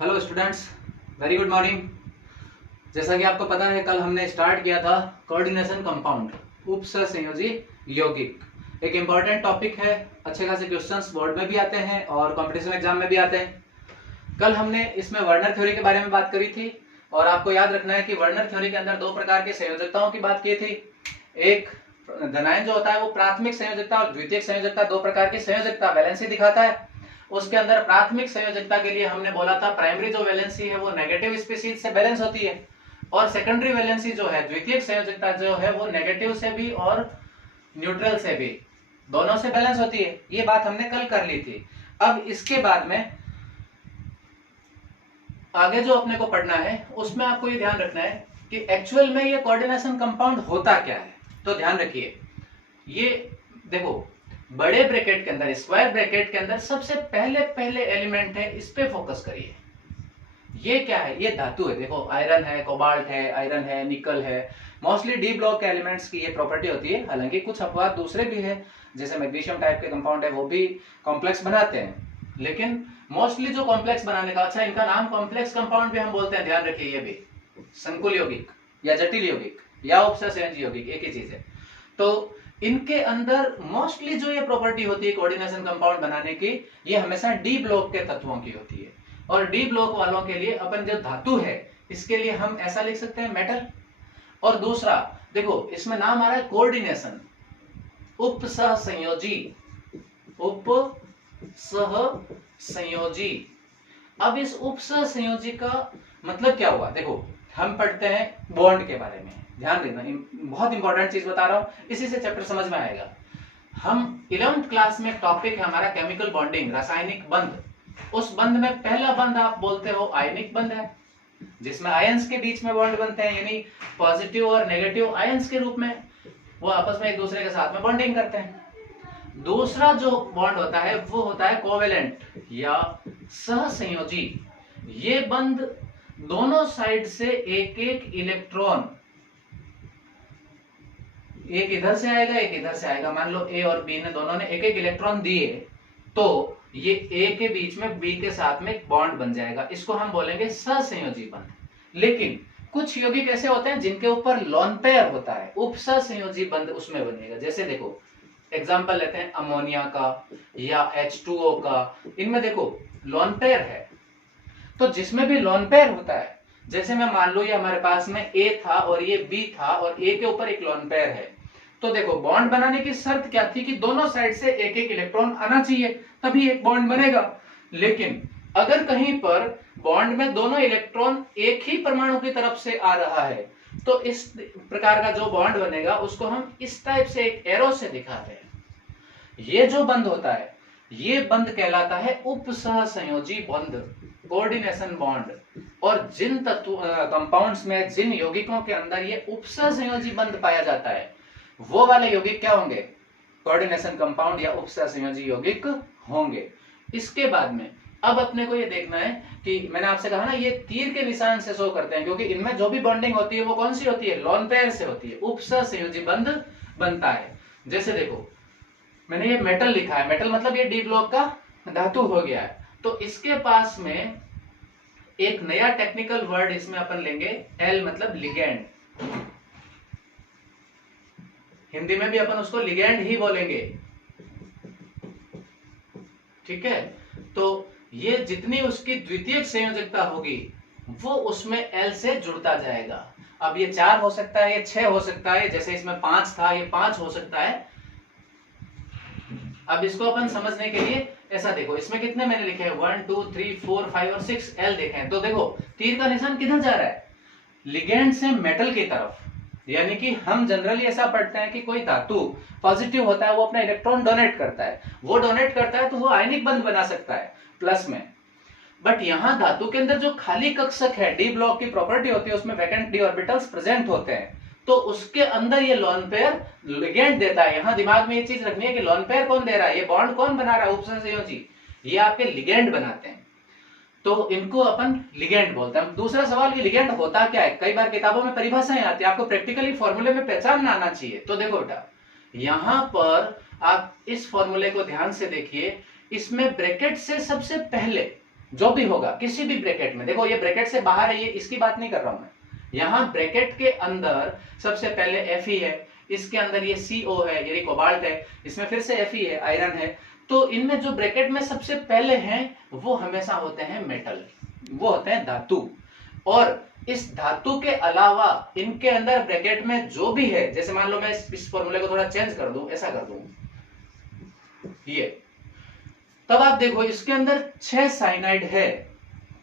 Hello students, very good morning. जैसा कि आपको पता है, कल हमने स्टार्ट किया था कोऑर्डिनेशन कंपाउंड, उपसहसंयोजी यौगिक। एक इम्पॉर्टेंट टॉपिक है, अच्छे खासे क्वेश्चंस बोर्ड में भी आते हैं और कंपटीशन एग्जाम में भी आते हैं। कल हमने इसमें वर्नर थ्योरी के बारे में बात करी थी और आपको याद रखना है कि वर्नर थ्योरी के अंदर दो प्रकार की संयोजकताओं की बात की थी। एक धनायन जो होता है वो प्राथमिक संयोजकता और द्वितीयक संयोजकता, दो प्रकार की संयोजकता वैलेंसी दिखाता है। उसके अंदर प्राथमिक संयोजकता के लिए हमने बोला था प्राइमरी जो वैलेंसी है वो नेगेटिव स्पीशीज से बैलेंस होती है और सेकेंडरी वैलेंसी जो है, द्वितीयक संयोजकता जो है, वो नेगेटिव से भी और न्यूट्रल से भी, दोनों से बैलेंस होती है। ये बात हमने कल कर ली थी। अब इसके बाद में आगे जो अपने को पढ़ना है उसमें आपको ये ध्यान रखना है कि एक्चुअल में ये कोऑर्डिनेशन कंपाउंड होता क्या है। तो ध्यान रखिए, ये देखो बड़े ब्रैकेट के अंदर, स्क्वायर ब्रैकेट के अंदर सबसे पहले एलिमेंट है, इस पे फोकस करिए। ये क्या है? ये धातु है। देखो आयरन है, कोबाल्ट है, आयरन है, निकल है। मोस्टली डी ब्लॉक के एलिमेंट्स की ये प्रॉपर्टी होती है। हालांकि कुछ अपवाद दूसरे भी है, जैसे मैग्नीशियम टाइप के कंपाउंड है, वो भी कॉम्प्लेक्स बनाते हैं। लेकिन मोस्टली जो कॉम्प्लेक्स बनाने का, अच्छा इनका नाम कॉम्प्लेक्स कंपाउंड भी हम बोलते हैं, ध्यान रखिए। ये भी संकुल यौगिक या जटिल यौगिक या उपसहसंयोजी यौगिक एक ही चीज है। तो इनके अंदर मोस्टली जो ये प्रॉपर्टी होती है कोऑर्डिनेशन कंपाउंड बनाने की, ये हमेशा डी ब्लॉक के तत्वों की होती है। और डी ब्लॉक वालों के लिए अपन जो धातु है, इसके लिए हम ऐसा लिख सकते हैं मेटल। और दूसरा देखो, इसमें नाम आ रहा है कोऑर्डिनेशन, उपसहसंयोजी, उपसहसंयोजी। अब इस उपसहसंयोजी का मतलब क्या हुआ? देखो हम पढ़ते हैं बॉन्ड के बारे में, ध्यान देना, बहुत इंपॉर्टेंट चीज बता रहा हूं, इसी से चैप्टर समझ में आएगा। हम 11th क्लास में टॉपिक है हमारा केमिकल बॉन्डिंग, रासायनिक बंध। उस बंध में पहला बंध आप बोलते हो आयनिक बंध है, जिसमें आयंस के बीच में बॉन्ड बनते हैं, यानी पॉजिटिव और नेगेटिव आयंस के रूप में वो आपस में एक दूसरे के साथ में बॉन्डिंग करते हैं। दूसरा जो बॉन्ड होता है वो होता है कोवेलेंट या सहसंयोजी। ये बंध दोनों साइड से एक एक इलेक्ट्रॉन, एक इधर से आएगा एक इधर से आएगा। मान लो ए और बी ने दोनों ने एक एक इलेक्ट्रॉन दिए, तो ये ए के बीच में बी के साथ में एक बॉन्ड बन जाएगा। इसको हम बोलेंगे सहसंयोजी बंध। लेकिन कुछ यौगिक ऐसे होते हैं जिनके ऊपर लोन पेयर होता है, उपसहसंयोजी बंध उसमें बनेगा। जैसे देखो एग्जांपल लेते हैं अमोनिया का या H2O का। इनमें देखो लोन पेयर है, तो जिसमें भी लोन पेयर होता है, जैसे मैं मान लो ये हमारे पास में A था और ये B था और A के ऊपर एक लोन पेयर है, तो देखो बॉन्ड बनाने की शर्त क्या थी कि दोनों साइड से एक एक इलेक्ट्रॉन आना चाहिए, तभी एक बॉन्ड बनेगा। लेकिन अगर कहीं पर बॉन्ड में दोनों इलेक्ट्रॉन एक ही परमाणु की तरफ से आ रहा है, तो इस प्रकार का जो बॉन्ड बनेगा उसको हम इस टाइप से एक एरो से दिखाते हैं। ये जो बंध होता है, ये बंध कहलाता है उपसहसंयोजी बंध, कोऑर्डिनेशन बॉन्ड। और जिन तत्व कंपाउंड्स में, जिन यौगिकों के अंदर ये उपसहसंयोजी बंध पाया जाता है, वो वाले यौगिक क्या होंगे? कोऑर्डिनेशन कंपाउंड या उपसहसंयोजी यौगिक होंगे। इसके बाद में अब अपने को ये देखना है कि मैंने आपसे कहा ना, ये तीर के निशान से शो करते हैं, क्योंकि इनमें जो भी बॉन्डिंग होती है वो कौन सी होती है? लोन पेयर से होती है, उपसहसंयोजी बंध बनता है। जैसे देखो मैंने ये मेटल लिखा है, मेटल मतलब ये डी ब्लॉक का धातु हो गया है। तो इसके पास में एक नया टेक्निकल वर्ड इसमें अपन लेंगे, एल मतलब लिगेंड। हिंदी में भी अपन उसको लिगेंड ही बोलेंगे, ठीक है। तो ये जितनी उसकी द्वितीयक संयोजकता होगी वो उसमें एल से जुड़ता जाएगा। अब ये 4 हो सकता है, ये 6 हो सकता है, जैसे इसमें 5 था, ये 5 हो सकता है। अब इसको अपन समझने के लिए ऐसा देखो, इसमें कितने मैंने लिखे हैं? 1 2 3 4 5 और 6 एल देखे हैं। तो देखो तीर का निशान किधर जा रहा है? लिगेंड से मेटल की तरफ। यानी कि हम जनरली ऐसा पढ़ते हैं कि कोई धातु पॉजिटिव होता है, वो अपना इलेक्ट्रॉन डोनेट करता है, वो डोनेट करता है तो वो आयनिक बंध बना सकता है प्लस में। बट यहां धातु के अंदर जो खाली कक्षक है, डी ब्लॉक की प्रॉपर्टी होती है, उसमें वैकेंट डी ऑर्बिटल्स प्रेजेंट होते हैं, तो उसके अंदर ये लोन पेयर लिगेंड देता है। यहां दिमाग में ये चीज रखनी है कि लोन पेयर कौन दे रहा है, ये बॉन्ड कौन बना रहा है? उपसहसंयोजी, ये आपके लिगेंड बनाते हैं, तो इनको अपन लिगेंड बोलते हैं। दूसरा सवाल, ये लिगेंड होता क्या है? कई बार किताबों में परिभाषाएं आती है, आपको प्रैक्टिकली फॉर्मूले में पहचानना आना चाहिए। तो देखो बेटा, यहां पर आप इस फॉर्मूले को ध्यान से देखिए, इसमें ब्रैकेट से सबसे पहले जो भी होगा किसी भी ब्रैकेट में, देखो ये ब्रैकेट से बाहर है, ये इसकी बात नहीं कर रहा हूं मैं, यहां ब्रैकेट के अंदर सबसे पहले Fe है, इसके अंदर ये CO है, ये कोबाल्ट है, इसमें फिर से Fe है, आयरन है। तो इनमें जो ब्रैकेट में सबसे पहले हैं वो हमेशा होते हैं मेटल, वो होते हैं धातु। और इस धातु के अलावा इनके अंदर ब्रैकेट में जो भी है, जैसे मान लो मैं इस फॉर्मूले को थोड़ा चेंज कर दूं, ऐसा कर दूं ये, तब आप देखो इसके अंदर 6 साइनाइड है,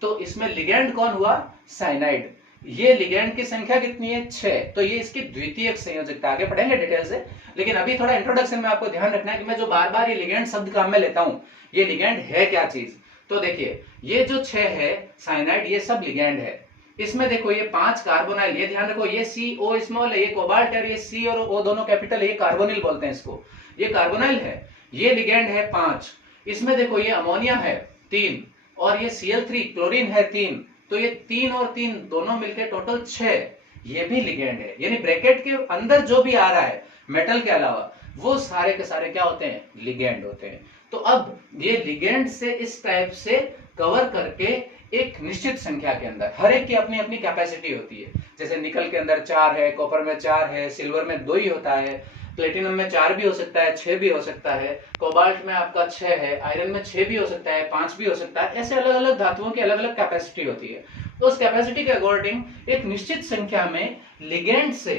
तो इसमें लिगेंड कौन हुआ? साइनाइड। ये लिगेंड की संख्या कितनी है? 6। तो ये इसकी द्वितीयक संयोजकता, आगे पढ़ेंगे डिटेल से, लेकिन अभी थोड़ा इंट्रोडक्शन में आपको ध्यान रखना है कि मैं जो बार बार ये लिगेंड शब्द काम में लेता हूं, ये लिगेंड है क्या चीज। तो देखिए ये जो 6 है साइनाइड, ये सब लिगेंड है। इसमें देखो ये 5 कार्बोनाइल, ये ध्यान रखो, ये CO स्मॉल है, ये कोबाल्ट है, ये C और O दोनों कैपिटल है, ये कार्बोनिल बोलते हैं इसको, ये कार्बोनाइल है। ये लिगेंड है 5। इसमें देखो ये अमोनिया है 3, और ये Cl3 क्लोरीन है 3, तो ये 3 और 3 दोनों मिलकर टोटल 6, ये भी लिगेंड है। यानी ब्रैकेट के अंदर जो भी आ रहा है मेटल के अलावा, वो सारे के सारे क्या होते हैं? लिगेंड होते हैं। तो अब ये लिगेंड से इस टाइप से कवर करके एक निश्चित संख्या के अंदर, हर एक की अपनी अपनी कैपेसिटी होती है। जैसे निकल के अंदर 4 है, कॉपर में 4 है, सिल्वर में 2 ही होता है, प्लेटिनम में 4 भी हो सकता है, 6 भी हो सकता है, कोबाल्ट में आपका 6 है, आयरन में 6 भी हो सकता है, 5 भी हो सकता है। ऐसे अलग अलग धातुओं की अलग अलग कैपेसिटी होती है। तो उस कैपेसिटी के अकॉर्डिंग एक निश्चित संख्या में लिगेंड से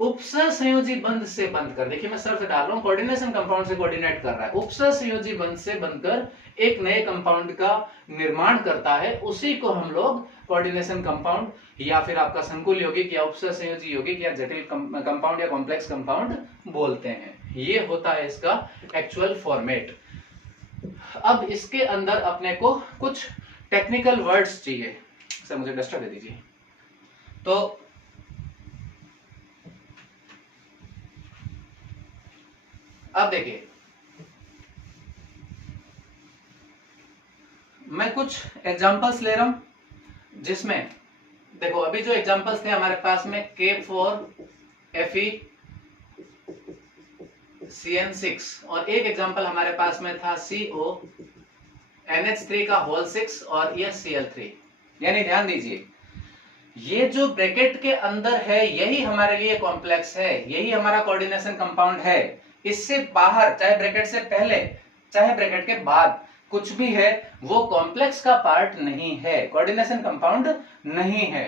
उपसहसंयोजी बंध से बंधकर, देखिए मैं शर्त डाल रहा हूं, कोऑर्डिनेशन कंपाउंड से कोऑर्डिनेट कर रहा है, उपसहसंयोजी बंध से बंधकर एक नए कंपाउंड का निर्माण करता है, उसी को हम लोग कोऑर्डिनेशन कंपाउंड या फिर आपका संकुल यौगिक या उपसहसंयोजी यौगिक या जटिल कंपाउंड या कॉम्प्लेक्स कंपाउंड बोलते हैं। ये होता है इसका एक्चुअल फॉर्मेट। अब इसके अंदर अपने को कुछ टेक्निकल वर्ड्स चाहिए। सर मुझे डस्टर दे दीजिए। तो अब देखिए मैं कुछ एग्जांपल्स ले रहा हूं, जिसमें देखो अभी जो एग्जांपल्स थे हमारे पास में K4Fe CN6, और एक एग्जांपल हमारे पास में था CO NH3 का होल 6 और ये Cl3। यानी ध्यान दीजिए, ये जो ब्रैकेट के अंदर है यही हमारे लिए कॉम्प्लेक्स है, यही हमारा कोऑर्डिनेशन कंपाउंड है। इससे बाहर, चाहे ब्रैकेट से पहले चाहे ब्रैकेट के बाद, कुछ भी है वो कॉम्प्लेक्स का पार्ट नहीं है, कोऑर्डिनेशन कंपाउंड नहीं है।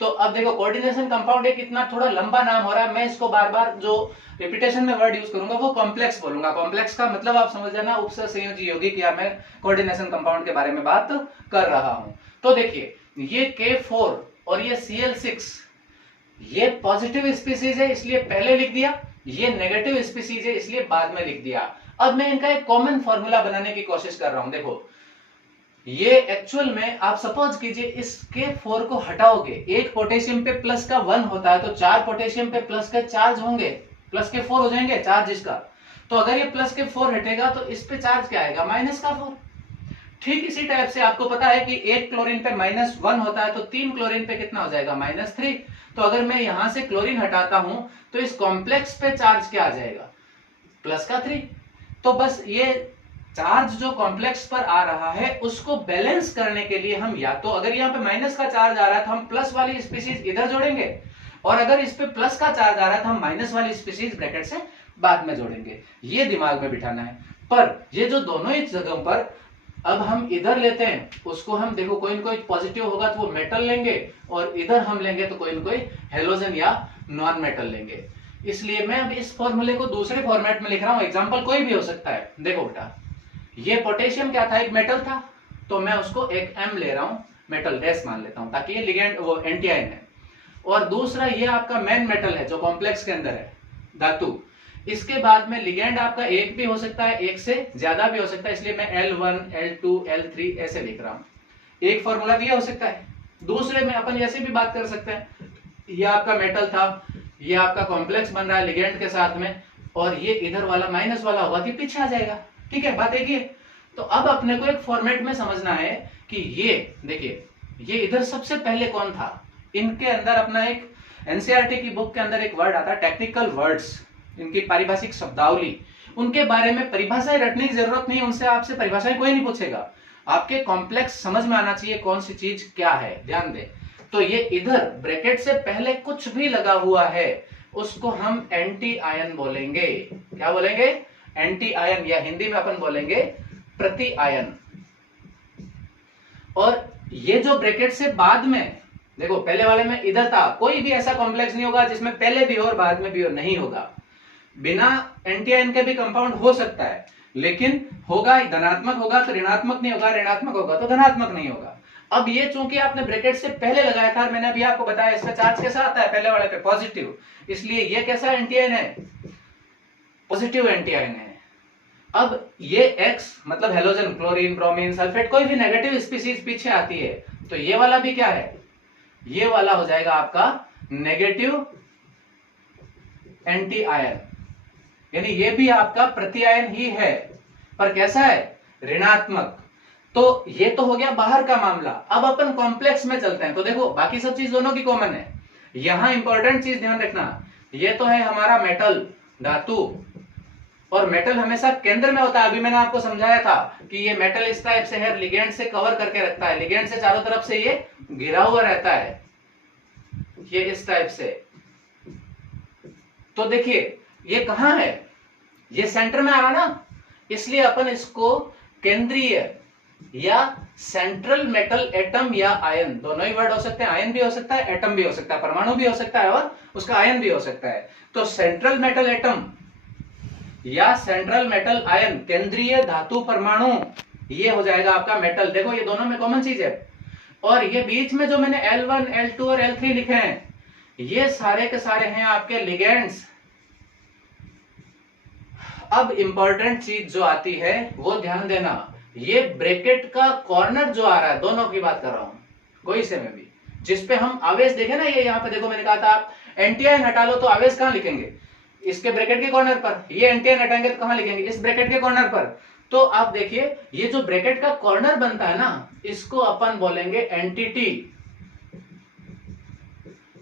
तो अब देखो कोऑर्डिनेशन कंपाउंड एक इतना थोड़ा लंबा नाम हो रहा है, मैं इसको बार बार जो रिपीटेशन में वर्ड यूज करूंगा वो कॉम्प्लेक्स बोलूंगा। कॉम्प्लेक्स का मतलब आप समझ जाना उपसहसंयोजी यौगिक, या मैं कोऑर्डिनेशन कंपाउंड के बारे में बात कर रहा हूं। तो देखिए ये K4 और ये Cl6, ये पॉजिटिव स्पीसीज है इसलिए पहले लिख दिया, ये नेगेटिव स्पीसीज है इसलिए बाद में लिख दिया। अब मैं इनका एक कॉमन फॉर्मूला बनाने की कोशिश कर रहा हूं। देखो ये एक्चुअल में आप सपोज कीजिए इस K4 को हटाओगे, एक पोटेशियम पे प्लस का 1 होता है, तो 4 पोटेशियम पे प्लस के चार्ज होंगे, प्लस के 4 हो जाएंगे चार्ज इसका। तो अगर ये प्लस के 4 हटेगा तो इस पे चार्ज क्या आएगा? माइनस का 4। ठीक इसी टाइप से आपको पता है कि एक क्लोरीन पे -1 होता है, तो 3 क्लोरीन पे कितना हो जाएगा? -3। तो अगर मैं यहां से क्लोरीन हटाता हूं तो इस कॉम्प्लेक्स पे चार्ज क्या आ जाएगा? प्लस का 3। तो बस ये चार्ज जो कॉम्प्लेक्स पर आ रहा है उसको बैलेंस करने के लिए हम, या तो अगर यहाँ पे माइनस का चार्ज आ रहा है तो हम प्लस वाली स्पीसीज इधर जोड़ेंगे, और अगर इस पे प्लस का चार्ज आ रहा है तो हम माइनस वाली स्पीसीज ब्रैकेट से बाद में जोड़ेंगे। ये दिमाग में बिठाना है। पर ये जो दोनों ही जगहों पर अब हम इधर लेते हैं, उसको हम देखो कोई न कोई पॉजिटिव होगा तो वो मेटल लेंगे, और इधर हम लेंगे तो कोई न कोई हेलोजन या नॉन मेटल लेंगे। इसलिए मैं अब इस फॉर्मूले को दूसरे फॉर्मेट में लिख रहा हूं, एग्जांपल कोई भी हो सकता है। देखो बेटा ये पोटेशियम क्या था? एक मेटल था, तो मैं उसको एक M ले रहा हूं, मेटल डैश मान लेता हूं ताकि ये लिगेंड वो एंटी आयन है। और दूसरा ये आपका मेन मेटल है जो कॉम्प्लेक्स के अंदर है, धातु। इसके बाद में लिगेंड आपका एक भी हो सकता है, एक से ज्यादा भी हो सकता है, इसलिए मैं L1 L2 L3 ऐसे लिख रहा हूं। एक फॉर्मूला तो ये हो सकता है। दूसरे में अपन ऐसे भी बात कर सकते हैं, ये आपका मेटल था, ये आपका कॉम्प्लेक्स बन रहा है लिगेंड के साथ में, और ये इधर वाला माइनस वाला होगा कि पीछे आ जाएगा। ठीक है, बात एक ही है। तो अब अपने को एक फॉर्मेट में समझना है कि ये देखिए ये इधर सबसे पहले कौन था। इनके अंदर अपना एक एनसीईआरटी की बुक के अंदर एक वर्ड आता है टेक्निकल वर्ड्स, इनकी पारिभाषिक शब्दावली। उनके बारे में परिभाषाएं रटने की जरूरत नहीं, उनसे आपसे परिभाषाएं कोई नहीं पूछेगा। आपके कॉम्प्लेक्स समझ में आना चाहिए कौन सी चीज क्या है, ध्यान दें। तो ये इधर ब्रैकेट से पहले कुछ भी लगा हुआ है उसको हम एंटी आयन बोलेंगे। क्या बोलेंगे? एंटी आयन, या हिंदी में अपन बोलेंगे प्रति आयन। और ये जो ब्रैकेट से बाद में, देखो पहले वाले में इधर था, कोई भी ऐसा कॉम्प्लेक्स नहीं होगा जिसमें पहले भी हो और बाद में भी हो, नहीं होगा। बिना एंटी आयन के भी कंपाउंड हो सकता है, लेकिन होगा धनात्मक होगा तो ऋणात्मक नहीं होगा, ऋणात्मक होगा तो धनात्मक नहीं होगा। अब ये चूंकि आपने ब्रैकेट से पहले लगाया था, मैंने अभी आपको बताया इसमें चार्ज कैसा आता है, पहले वाले पे पॉजिटिव, इसलिए ये कैसा एंटी आयन है? पॉजिटिव एंटी आयन है। अब ये X मतलब हेलोजन, क्लोरीन, ब्रोमीन, सल्फेट, कोई भी नेगेटिव स्पीशीज पीछे आती है, तो ये वाला भी क्या है? ये वाला हो जाएगा आपका नेगेटिव एंटी आयन, यानी ये भी आपका प्रति आयन ही है, पर कैसा है? ऋणात्मक। तो ये तो हो गया बाहर का मामला। अब अपन कॉम्प्लेक्स में चलते हैं, तो देखो बाकी सब चीज दोनों की कॉमन है। यहां इंपॉर्टेंट चीज ध्यान रखना, ये तो है हमारा मेटल, धातु, और मेटल हमेशा केंद्र में होता है। अभी मैंने आपको समझाया था कि ये मेटल इस टाइप से है, लिगेंड से कवर करके रखता है, लिगेंड से चारों तरफ से ये घिरा हुआ रहता है, ये इस टाइप से। तो देखिए ये कहां है? ये सेंटर में आ रहा ना, इसलिए अपन इसको केंद्रीय या सेंट्रल मेटल एटम या आयन, दोनों ही वर्ड हो सकते हैं, आयन भी हो सकता है, एटम भी हो सकता है, परमाणु भी हो सकता है और उसका आयन भी हो सकता है। तो सेंट्रल मेटल एटम या सेंट्रल मेटल आयन, केंद्रीय धातु परमाणु, ये हो जाएगा आपका मेटल। देखो ये दोनों में कॉमन चीज है। और ये बीच में जो मैंने L1, L2 और L3 लिखे हैं, ये सारे के सारे हैं आपके लिगेंड्स। अब इंपॉर्टेंट चीज जो आती है वो ध्यान देना, ये ब्रैकेट का कॉर्नर जो आ रहा है, दोनों की बात कर रहा हूं, कोई से में भी, जिसपे हम आवेश देखे ना, ये यहाँ पे देखो मैंने कहा था आप एंटी आयन हटा लो तो आवेश कहां लिखेंगे? इसके ब्रैकेट के कॉर्नर पर। ये एंटी आयन हटाएंगे तो कहां लिखेंगे? इस ब्रैकेट के कॉर्नर पर। तो आप देखिए ये जो ब्रैकेट का कॉर्नर बनता है ना, इसको अपन बोलेंगे एंटिटी,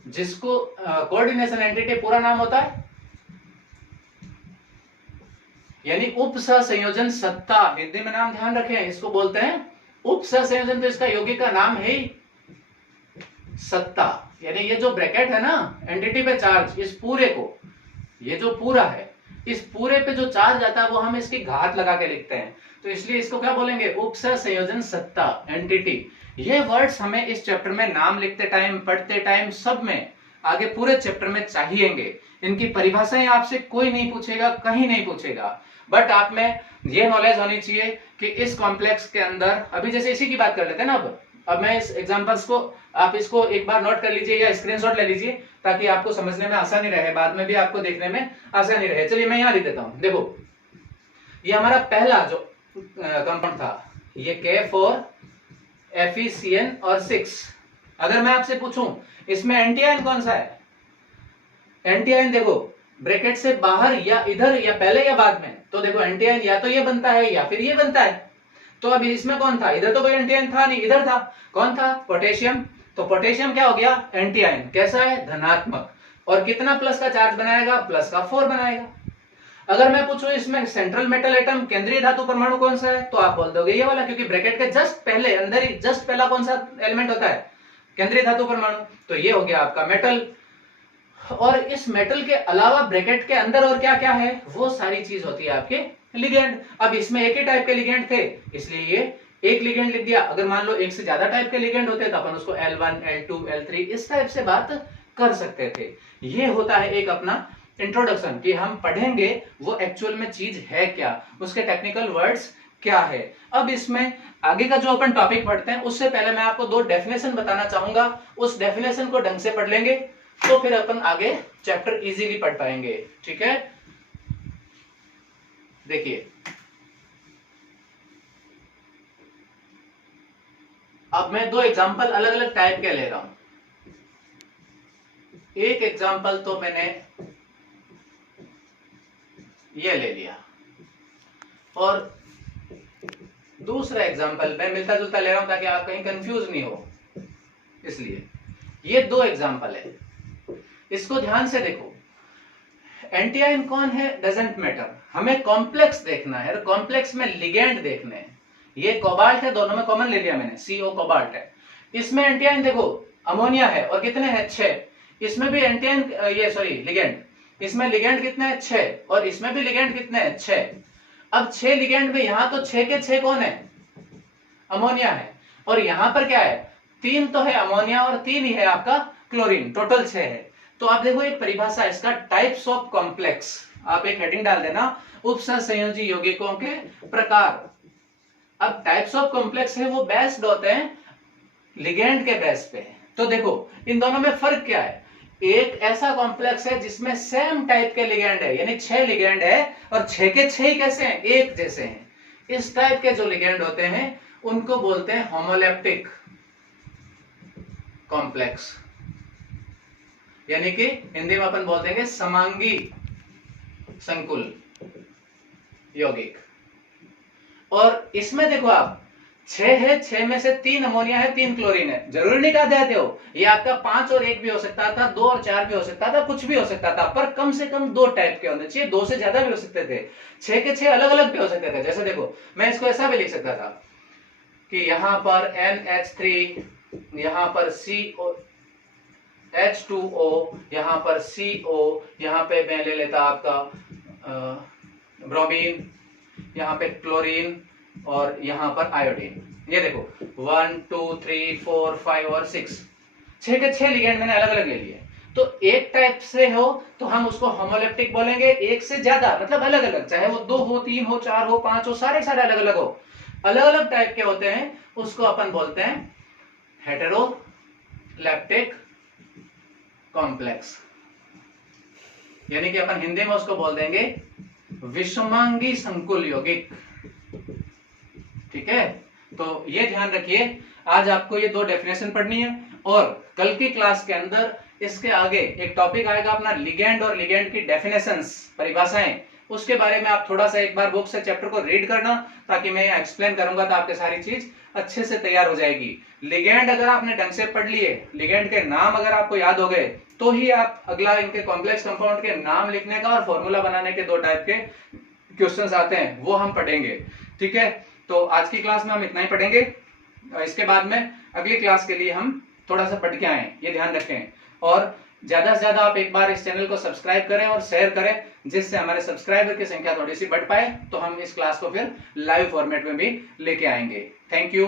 जिसको कोऑर्डिनेशन एंटिटी पूरा नाम होता है, यानी उप सहसंयोजन सत्ता, हिंदी में नाम ध्यान रखें, इसको बोलते हैं उप सहसंयोजन। तो इसका यौगिक का नाम है सत्ता। यानी ये जो ब्रैकेट है ना, एंटिटी पे चार्ज, इस पूरे को, ये जो पूरा है, इस पूरे पे जो चार्ज आता है वो हम इसकी घात लगा के लिखते हैं, तो इसलिए इसको क्या बोलेंगे? उप सहसंयोजन सत्ता, एंटिटी। ये वर्ड्स हमें इस चैप्टर में नाम लिखते टाइम, पढ़ते टाइम, सब में आगे पूरे चैप्टर में चाहिएंगे। इनकी परिभाषाएं आपसे कोई नहीं पूछेगा, कहीं नहीं पूछेगा, बट आप में ये नॉलेज होनी चाहिए कि इस कॉम्प्लेक्स के अंदर, अभी जैसे इसी की बात कर लेते हैं ना, अब मैं इस एग्जांपल्स को, आप इसको एक बार नोट कर लीजिए या स्क्रीनशॉट ले लीजिए, ताकि आपको समझने में आसानी रहे, बाद में भी आपको देखने में आसानी रहे। चलिए मैं यहां लिख देता हूं। देखो ये हमारा पहला जो कंपाउंड था, ये K4 FeCN और 6। अगर मैं आपसे पूछूं इसमें एंटी आयन कौन सा है? एंटी आयन देखो ब्रैकेट से बाहर या इधर या पहले या बाद में, तो देखो एंटी आयन या तो ये बनता है या फिर ये बनता है। तो अभी इसमें कौन था? इधर तो कोई एंटी आयन था नहीं, इधर था, कौन था? पोटेशियम। तो पोटेशियम क्या हो गया? Anti ion. कैसा है? धनात्मक। और कितना प्लस का चार्ज बनाएगा? प्लस का 4 बनाएगा। अगर मैं पूछूं इसमें सेंट्रल मेटल एटम, केंद्रीय धातु परमाणु कौन सा है, तो आप बोल दोगे ये वाला, क्योंकि ब्रैकेट के जस्ट पहले, अंदर ही जस्ट पहला कौन सा एलिमेंट होता है? केंद्रीय धातु परमाणु। तो ये हो गया आपका मेटल। और इस मेटल के अलावा ब्रैकेट के अंदर और क्या क्या है, वो सारी चीज होती है आपके लिगेंड। अब इसमें एक ही टाइप के लिगेंड थे, इसलिए ये एक लिगेंड लिख दिया। अगर मान लो एक से ज्यादा टाइप के लिगेंड होते तो अपन उसको L1, L2, L3 इस टाइप से बात कर सकते थे। ये होता है एक अपना इंट्रोडक्शन, कि हम पढ़ेंगे वो एक्चुअल में चीज है क्या, उसके टेक्निकल वर्ड्स क्या है। अब इसमें आगे का जो अपन टॉपिक पढ़ते हैं उससे पहले मैं आपको 2 डेफिनेशन बताना चाहूंगा। उस डेफिनेशन को ढंग से पढ़ लेंगे तो फिर अपन आगे चैप्टर इजीली पढ़ पाएंगे। ठीक है, देखिए अब मैं 2 एग्जांपल अलग अलग टाइप के ले रहा हूं। एक एग्जांपल तो मैंने ये ले लिया, और दूसरा एग्जांपल मैं मिलता जुलता ले रहा हूं ताकि आप कहीं कंफ्यूज नहीं हो, इसलिए ये 2 एग्जांपल है। इसको ध्यान से देखो। एंटी आयन कौन है डजंट मैटर, हमें कॉम्प्लेक्स देखना है, कॉम्प्लेक्स में लिगेंड देखने हैं। ये कोबाल्ट है, दोनों में कॉमन ले लिया मैंने, CO कोबाल्ट है। इसमें एंटीआयन देखो अमोनिया है और कितने हैं 6, इसमें भी एंटीआयन ये सॉरी लिगेंड, इसमें लिगेंड कितने हैं 6 और इसमें भी लिगेंड कितने हैं 6। अब 6 लिगेंड में यहां तो 6 के 6 कौन है, अमोनिया है, और यहां पर क्या है 3 तो है अमोनिया और 3 ही है आपका क्लोरीन, टोटल 6 है। तो आप देखो एक परिभाषा इसका टाइप्स ऑफ कॉम्प्लेक्स, आप एक हेडिंग डाल देना उपसंयोजी यौगिकों के प्रकार। अब टाइप्स ऑफ कॉम्प्लेक्स है वो बेस्ड होते हैं लिगेंड के बेस पे। तो देखो इन दोनों में फर्क क्या है, एक ऐसा कॉम्प्लेक्स है जिसमें सेम टाइप के लिगेंड है, यानी 6 लिगेंड है और 6 के 6 कैसे हैं, एक जैसे हैं। इस टाइप के जो लिगेंड होते हैं उनको बोलते हैं होमोलेप्टिक कॉम्प्लेक्स, यानी कि हिंदी में अपन बोल देंगे समांगी संकुल यौगिक। और इसमें देखो आप 6 है, 6 में से 3 अमोनिया है, 3 क्लोरीन है। जरूरी नहीं कहा देते हो, ये आपका 5 और 1 भी हो सकता था, 2 और 4 भी हो सकता था, कुछ भी हो सकता था, पर कम से कम 2 टाइप के होने चाहिए, 2 से ज्यादा भी हो सकते थे, 6 के 6 अलग अलग भी हो सकते थे। जैसे देखो मैं इसको ऐसा भी लिख सकता था कि यहां पर NH3, यहां पर H2O, यहां पर CO, यहां पे मैं ले लेता आपका ब्रोमीन, यहां पे क्लोरीन और यहां पर आयोडीन। ये देखो 1 2 3 4 5 और 6, 6 के 6 लिगेंड मैंने अलग अलग ले लिए। तो एक टाइप से हो तो हम उसको होमोलेप्टिक बोलेंगे, एक से ज्यादा मतलब अलग अलग, चाहे वो 2 हो 3 हो 4 हो 5 हो, सारे सारे अलग अलग हो, अलग अलग टाइप के होते हैं, उसको अपन बोलते हैं हेटेरोलैप्टिक कॉम्प्लेक्स, यानी कि अपन हिंदी में उसको बोल देंगे विषमांगी संकुल यौगिक। ठीक है, तो ये ध्यान रखिए, आज आपको ये 2 डेफिनेशन पढ़नी है और कल की क्लास के अंदर इसके आगे एक टॉपिक आएगा अपना लिगेंड और लिगेंड की डेफिनेशंस, परिभाषाएं, उसके बारे में आप थोड़ा सा एक बार बुक से चैप्टर को रीड करना, ताकि मैं एक्सप्लेन करूंगा तो आपके सारी चीज अच्छे से तैयार हो जाएगी। लिगेंड अगर आपने ढंग से पढ़ लिए, लिगेंड के नाम अगर आपको याद हो गए, तो ही आप अगला इनके कॉम्प्लेक्स कंपाउंड के नाम लिखने का और फॉर्मूला बनाने के 2 टाइप के क्वेश्चंस आते हैं वो हम पढ़ेंगे। ठीक है, तो आज की क्लास में हम इतना ही पढ़ेंगे, इसके बाद में अगली क्लास के लिए हम थोड़ा सा पढ़ के आए, ये ध्यान रखें। और ज्यादा से ज्यादा आप एक बार इस चैनल को सब्सक्राइब करें और शेयर करें, जिससे हमारे सब्सक्राइबर की संख्या थोड़ी सी बढ़ पाए, तो हम इस क्लास को फिर लाइव फॉर्मेट में भी लेके आएंगे। Thank you.